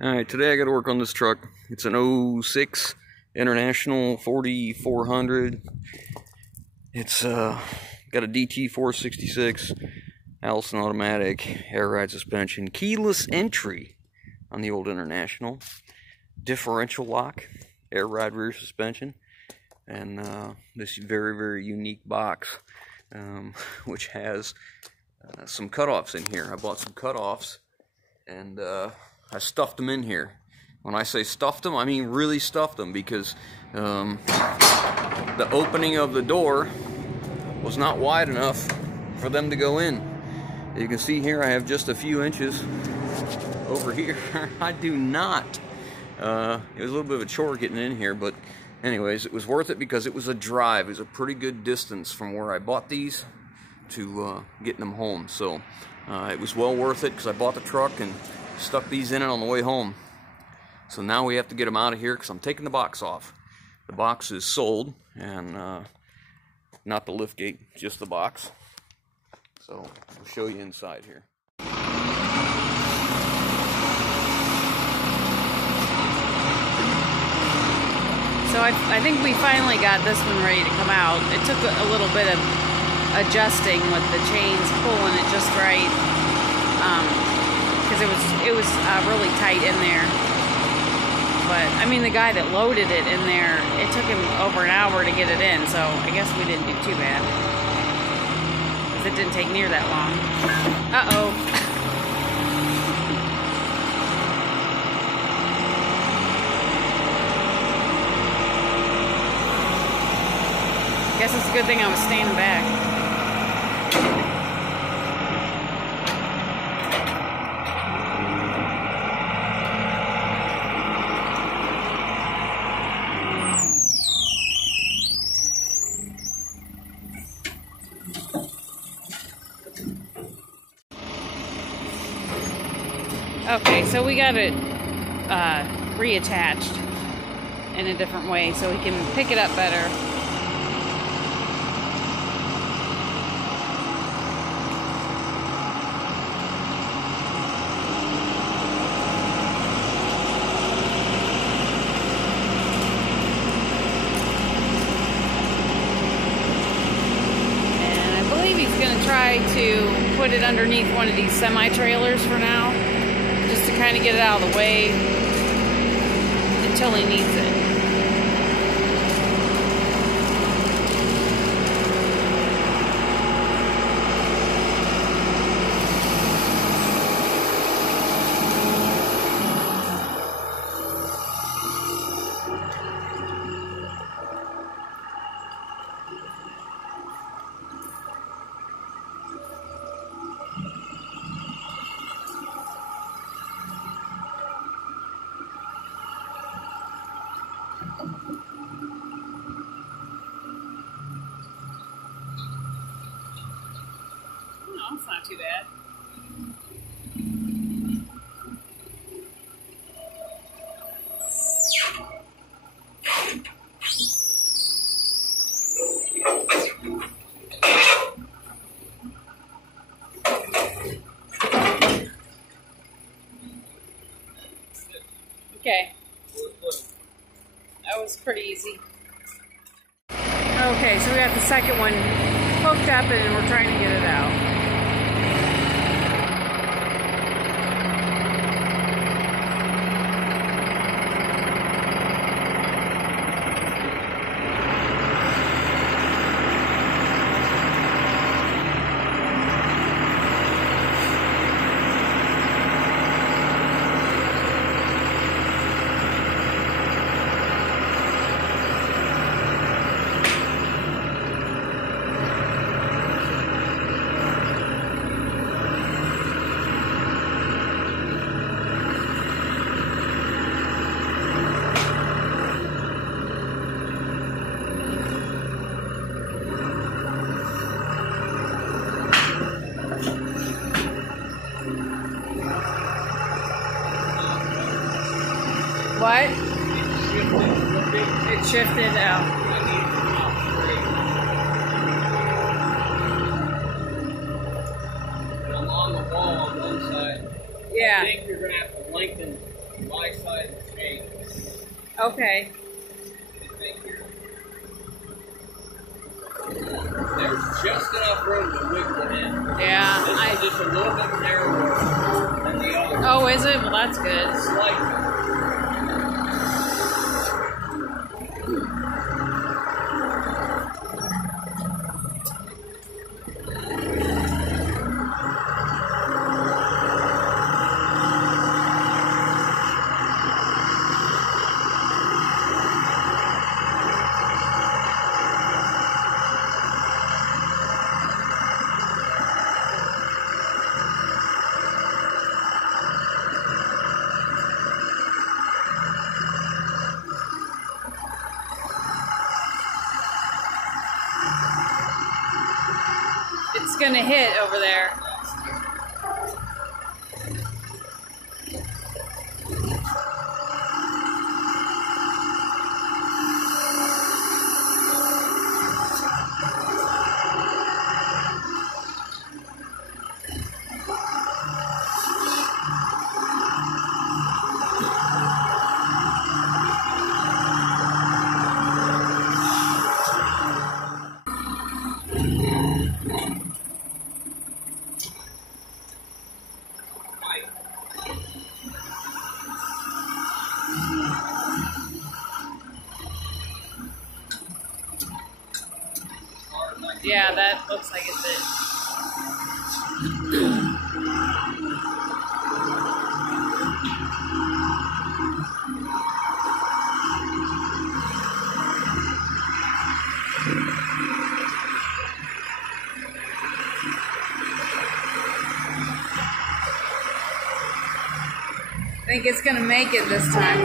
Alright, today I got to work on this truck. It's an 06 International 4400. It's got a DT 466, Allison automatic, air ride suspension, keyless entry on the old International, differential lock, air ride rear suspension, and this very unique box, which has some cutoffs in here. I bought some cutoffs and I stuffed them in here. When I say stuffed them, I mean really stuffed them, because the opening of the door was not wide enough for them to go in. You can see here I have just a few inches over here. I do not. It was a little bit of a chore getting in here, but anyways, it was worth it because it was a drive. It was a pretty good distance from where I bought these to getting them home. So it was well worth it because I bought the truck and stuck these in it on the way home. So now we have to get them out of here because I'm taking the box off. The box is sold, and not the lift gate, just the box. So I'll show you inside here. So I think we finally got this one ready to come out. It took a little bit of adjusting with the chains, pulling it just right, because it was really tight in there. But I mean, the guy that loaded it in there, it took him over an hour to get it in, so I guess we didn't do too bad, because it didn't take near that long. Uh-oh. Guess it's a good thing I was standing back. Okay, so we got it reattached in a different way so we can pick it up better. And I believe he's going to try to put it underneath one of these semi-trailers for now, just to kind of get it out of the way until he needs it. No, it's not too bad. Okay. That was pretty easy. Okay, so we got the second one hooked up and we're trying to get it out. What? It shifted out. And along the wall on one side, Yeah. I think you're going to have to lengthen my side of the chain. Okay. There's just enough room to wiggle it in. Yeah. This one's just a little bit narrower than the other. Oh, is it? Well, that's good. Slightly. It's gonna hit over there. Yeah, that looks like it's it. I think it's gonna make it this time.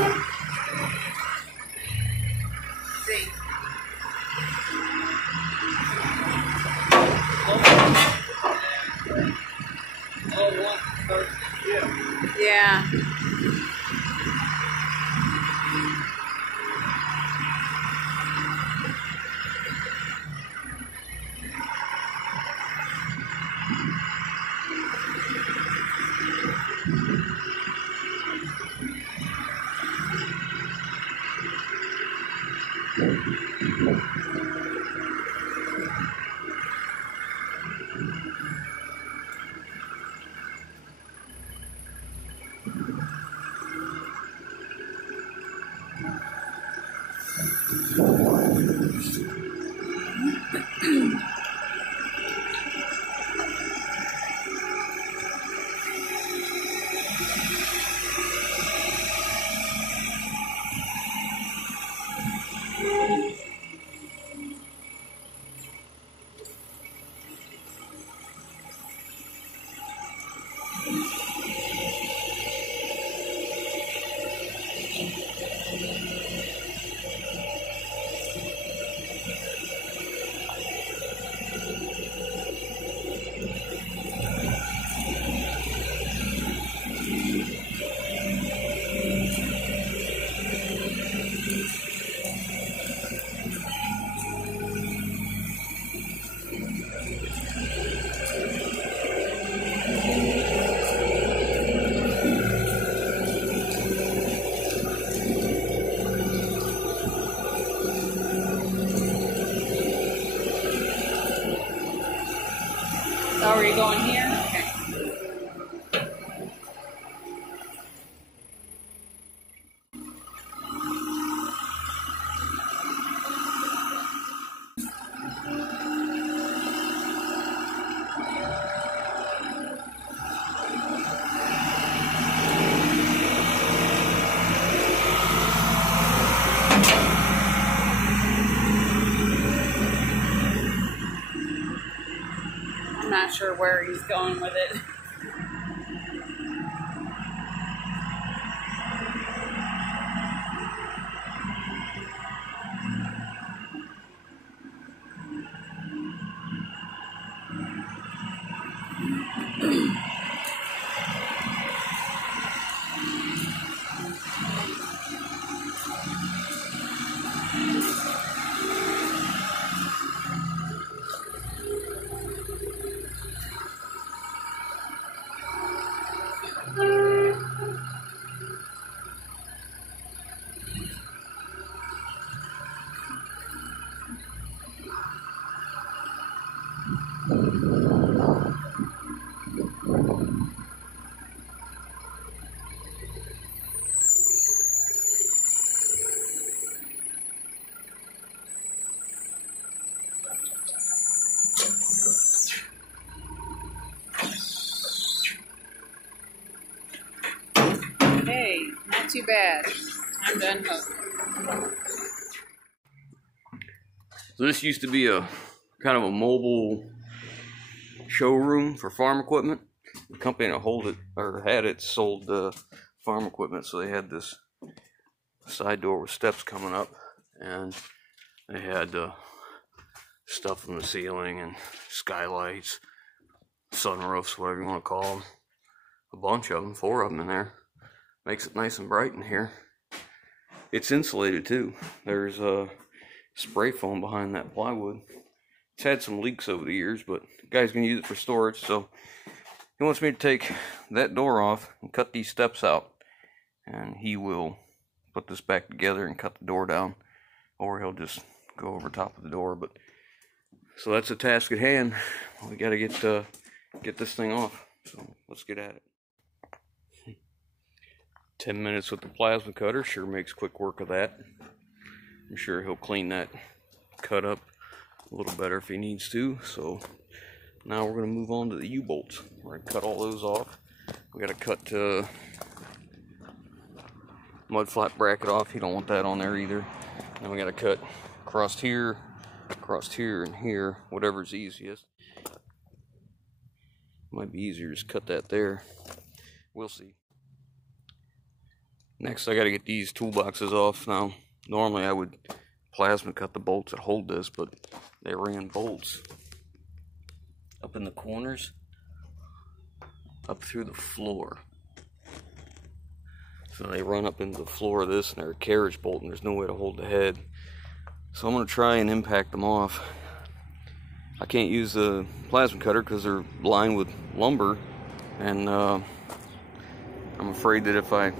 Let's see. Yeah. Oh, are you going here? Okay. I'm not sure where he's going with it. Not too bad. I'm done hooked. So this used to be a kind of a mobile showroom for farm equipment. The company that had it sold farm equipment, so they had this side door with steps coming up, and they had stuff in the ceiling and skylights, sunroofs, whatever you want to call them. A bunch of them, 4 of them in there. Makes it nice and bright in here. It's insulated too. There's spray foam behind that plywood. It's had some leaks over the years, but the guy's going to use it for storage, so he wants me to take that door off and cut these steps out, and he will put this back together and cut the door down, or he'll just go over top of the door. But so that's a task at hand. We got to get this thing off, so let's get at it. 10 minutes with the plasma cutter sure makes quick work of that. I'm sure he'll clean that cut up a little better if he needs to. So now we're going to move on to the U-bolts. We're going to cut all those off. We got to cut mud flap bracket off. You don't want that on there either. Then we got to cut across here, and here, whatever's easiest. Might be easier to just cut that there. We'll see. Next, I got to get these toolboxes off. Now, normally I would plasma cut the bolts that hold this, but they ran bolts up in the corners, up through the floor. So they run up into the floor of this, and they're a carriage bolt, and there's no way to hold the head. So I'm going to try and impact them off. I can't use the plasma cutter because they're lined with lumber, and I'm afraid that if I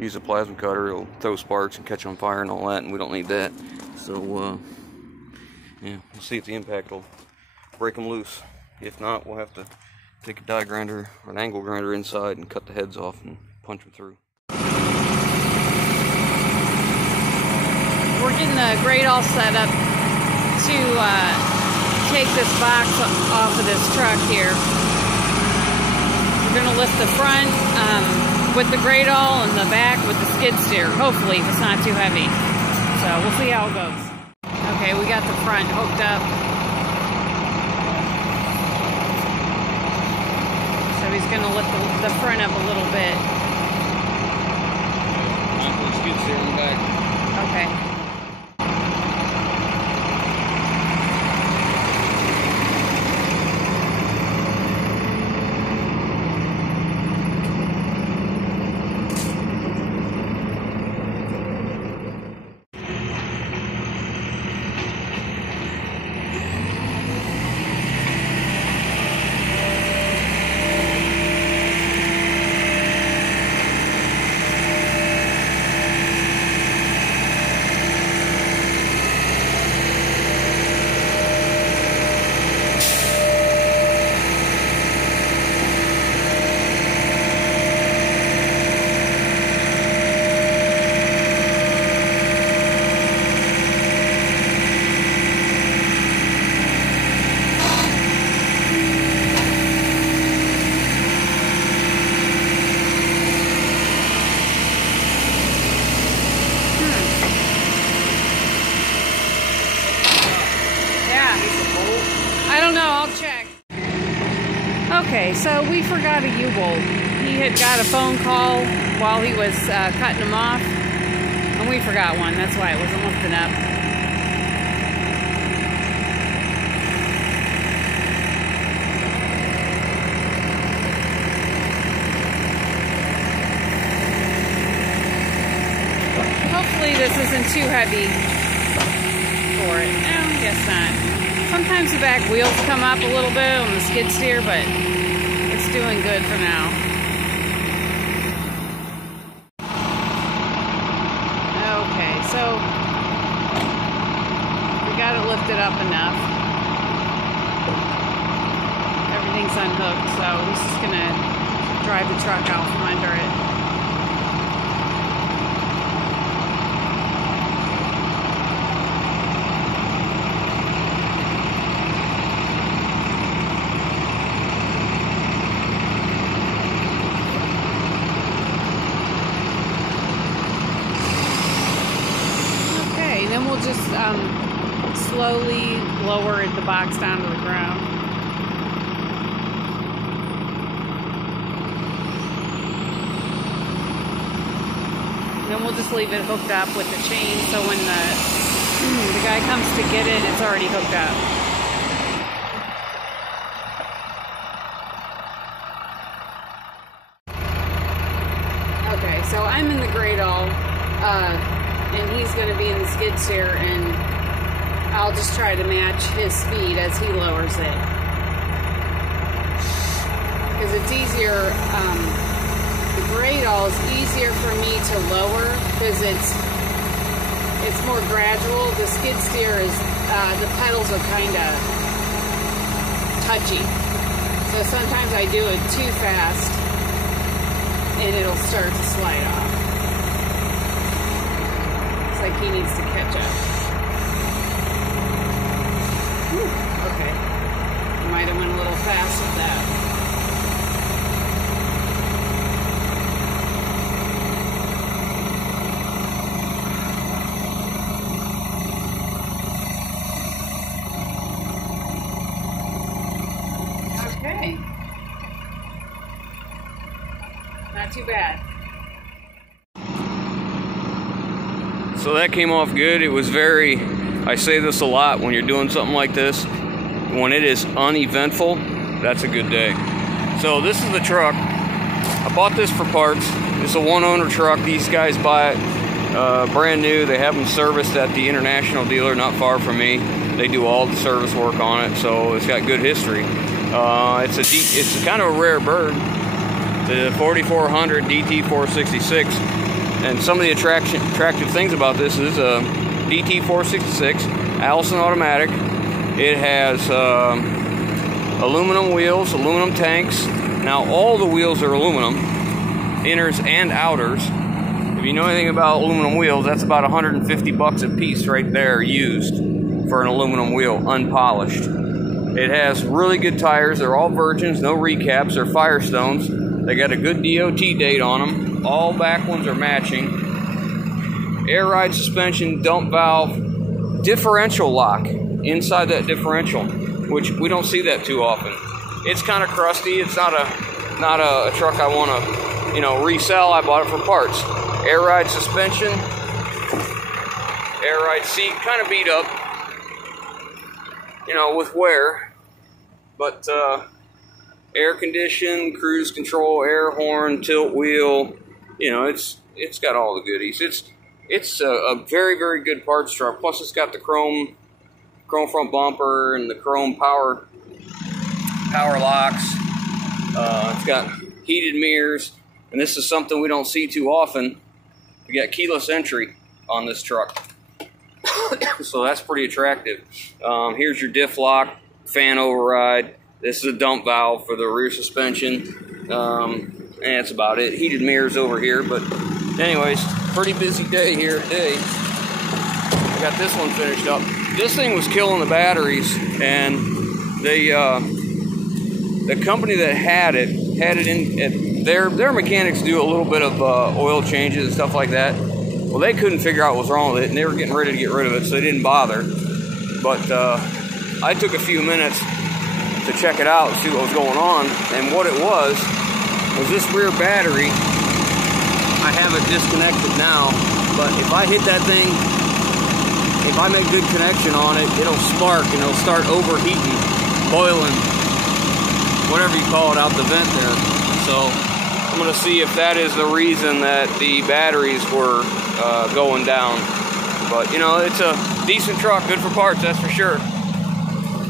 use a plasma cutter, it'll throw sparks and catch on fire and all that, and we don't need that. So yeah, we'll see if the impact will break them loose. If not, we'll have to take a die grinder or an angle grinder inside and cut the heads off and punch them through. We're getting the grate all set up to take this box off of this truck here. We're going to lift the front with the grate all and the back with the skid steer, hopefully, if it's not too heavy. So we'll see how it goes. Okay, we got the front hooked up. So he's going to lift the front up a little bit. I'll put the skid steer in the back. Okay. Okay, so we forgot a U-bolt. He had got a phone call while he was cutting them off, and we forgot one. That's why it wasn't lifting up. Hopefully this isn't too heavy for it. No, I guess not. Sometimes the back wheels come up a little bit on the skid steer, but it's doing good for now. Okay, so we got it lifted up enough. Everything's unhooked, so he's just gonna drive the truck out from under it. just slowly lower the box down to the ground. And then we'll just leave it hooked up with the chain, so when the guy comes to get it, it's already hooked up. Okay, so I'm in the Gradall, and he's going to be in the skid steer, and I'll just try to match his speed as he lowers it. Because it's easier, the Gradall is easier for me to lower because it's more gradual. The skid steer is, the pedals are kind of touchy. So sometimes I do it too fast and it'll start to slide off. It's like he needs to catch up. Whew, okay. I might have went a little fast with that. Okay. Not too bad. So that came off good. It was very, I say this a lot when you're doing something like this, when it is uneventful, that's a good day. So this is the truck. I bought this for parts. It's a one-owner truck. These guys buy it brand new. They have them serviced at the International dealer not far from me. They do all the service work on it, so it's got good history. It's kind of a rare bird, the 4400 DT466, and some of the attractive things about this is a DT466 Allison automatic. It has aluminum wheels, aluminum tanks. Now all the wheels are aluminum, inners and outers. If you know anything about aluminum wheels, that's about 150 bucks a piece right there used for an aluminum wheel, unpolished. It has really good tires. They're all virgins, no recaps. They're Firestones. They got a good DOT date on them. All back ones are matching. Air ride suspension, dump valve, differential lock inside that differential, which we don't see that too often. It's kind of crusty. It's not a truck I want to, resell. I bought it for parts. Air ride suspension, air ride seat, kind of beat up, with wear, but air condition, cruise control, air horn, tilt wheel, it's got all the goodies. It's a very, very good parts truck. Plus it's got the chrome front bumper and the chrome power locks. It's got heated mirrors, and this is something we don't see too often. We got keyless entry on this truck. So that's pretty attractive. Here's your diff lock, fan override. This is a dump valve for the rear suspension. And that's about it. Heated mirrors over here. But anyways, pretty busy day here today. I got this one finished up. This thing was killing the batteries, and the company that had it in their mechanics do a little bit of oil changes and stuff like that. Well, they couldn't figure out what was wrong with it, and they were getting ready to get rid of it, so they didn't bother. But I took a few minutes to check it out and see what was going on, and what it was this rear battery. I have it disconnected now, but if I hit that thing, if I make good connection on it, it'll spark and it'll start overheating, boiling, whatever you call it, out the vent there. So I'm going to see if that is the reason that the batteries were going down. But it's a decent truck, good for parts, that's for sure.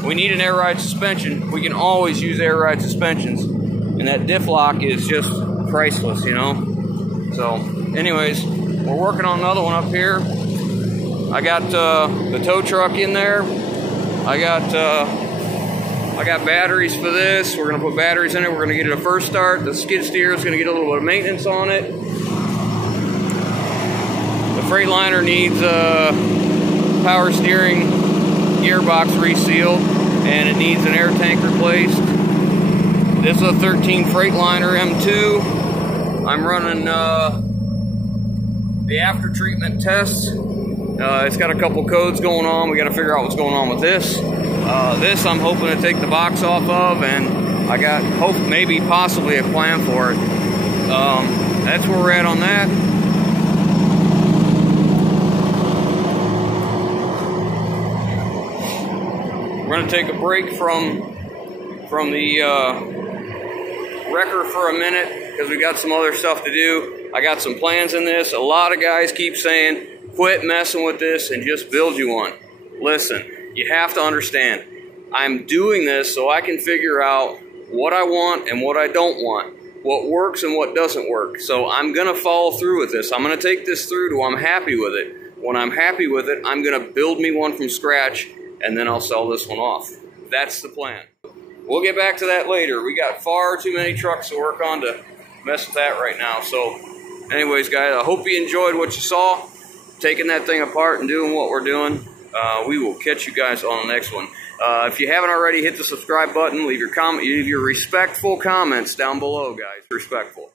We need an air ride suspension. We can always use air ride suspensions, and that diff lock is just priceless, So anyways, we're working on another one up here. I got the tow truck in there. I got batteries for this. We're gonna put batteries in it. We're gonna get it a first start. The skid steer is gonna get a little bit of maintenance on it. The Freightliner needs power steering gearbox resealed, and it needs an air tank replaced. This is a 13 Freightliner M2. I'm running the after treatment tests It's got a couple codes going on. We got to figure out what's going on with this. This I'm hoping to take the box off of, and I got maybe possibly a plan for it. That's where we're at on that. We're going to take a break from the wrecker for a minute because we got some other stuff to do. I got some plans in this. A lot of guys keep saying, quit messing with this and just build you one. Listen, you have to understand, I'm doing this so I can figure out what I want and what I don't want, what works and what doesn't work. So I'm going to follow through with this. I'm going to take this through to I'm happy with it. When I'm happy with it, I'm going to build me one from scratch, and then I'll sell this one off. That's the plan. We'll get back to that later. We got far too many trucks to work on to mess with that right now. So anyways, guys, I hope you enjoyed what you saw, taking that thing apart and doing what we're doing. We will catch you guys on the next one. If you haven't already, hit the subscribe button. Leave your respectful comments down below, guys. Respectful.